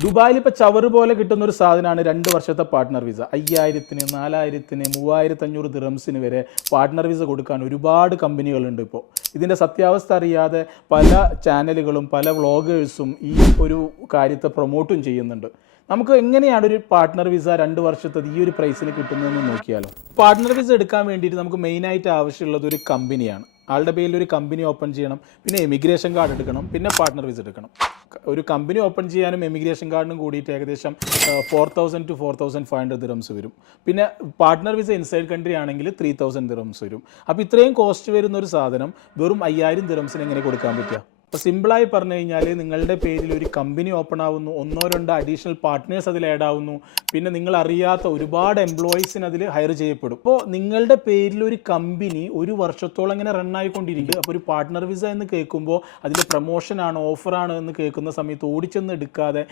ദുബായിൽ ഇപ്പോൾ ചവറ് പോലെ കിട്ടുന്ന ഒരു സാധനമാണ് 2 വർഷത്തെ പാർട്ട്ണർ വിസ. 5000-ന് 4000-ന് 3500 ദിറംസിന് വരെ പാർട്ട്ണർ വിസ കൊടുക്കാൻ ഒരുപാട് കമ്പനികളുണ്ട്. ഇപ്പോൾ ഇതിൻ്റെ സത്യാവസ്ഥ അറിയാതെ പല ചാനലുകളും പല വ്ളോഗേഴ്സും ഈ ഒരു കാര്യത്തെ പ്രൊമോട്ടും ചെയ്യുന്നുണ്ട്. നമുക്ക് എങ്ങനെയാണ് ഒരു പാർട്ട്ണർ വിസ 2 വർഷത്തെ ഈ ഒരു പ്രൈസിന് കിട്ടുന്നതെന്ന് നോക്കിയാലോ. പാർട്ട്ണർ വിസ എടുക്കാൻ വേണ്ടിയിട്ട് നമുക്ക് മെയിനായിട്ട് ആവശ്യമുള്ളത് ഒരു കമ്പനിയാണ്. ആളുടെ പേരിൽ ഒരു കമ്പനി ഓപ്പൺ ചെയ്യണം, പിന്നെ എമിഗ്രേഷൻ കാർഡ് എടുക്കണം, പിന്നെ പാർട്ട്ണർ വിസ എടുക്കണം. ഒരു കമ്പനി ഓപ്പൺ ചെയ്യാനും എമിഗ്രേഷൻ കാർഡിനും കൂടിയിട്ട് ഏകദേശം 4000 to 4500 ദിറംസ് വരും. പിന്നെ പാർട്ട്ണർ വിസ ഇൻസൈഡ് കൺട്രി ആണെങ്കിൽ 3000 ദിറംസ് വരും. അപ്പോൾ ഇത്രയും കോസ്റ്റ് വരുന്ന ഒരു സാധനം വെറും 5000 ദിറംസിന് എങ്ങനെ കൊടുക്കാൻ പറ്റുക? അപ്പോൾ സിമ്പിളായി പറഞ്ഞു കഴിഞ്ഞാൽ നിങ്ങളുടെ പേരിൽ ഒരു കമ്പനി ഓപ്പൺ ആവുന്നു, 1-2 അഡീഷണൽ പാർട്ട്നേഴ്സ് അതിൽ ആഡ് ആവുന്നു, പിന്നെ നിങ്ങൾ അറിയാത്ത ഒരുപാട് എംപ്ലോയീസിന് അതിൽ ഹയർ ചെയ്യപ്പെടും. അപ്പോൾ നിങ്ങളുടെ പേരിൽ ഒരു കമ്പനി 1 വർഷത്തോളം ഇങ്ങനെ റണ്ണായിക്കൊണ്ടിരിക്കും. അപ്പോൾ ഒരു പാർട്ട്ണർ വിസ എന്ന് കേൾക്കുമ്പോൾ അതിൻ്റെ പ്രൊമോഷനാണ്, ഓഫറാണ് എന്ന് കേൾക്കുന്ന സമയത്ത് ഓടിച്ചെന്ന് എടുക്കാതെ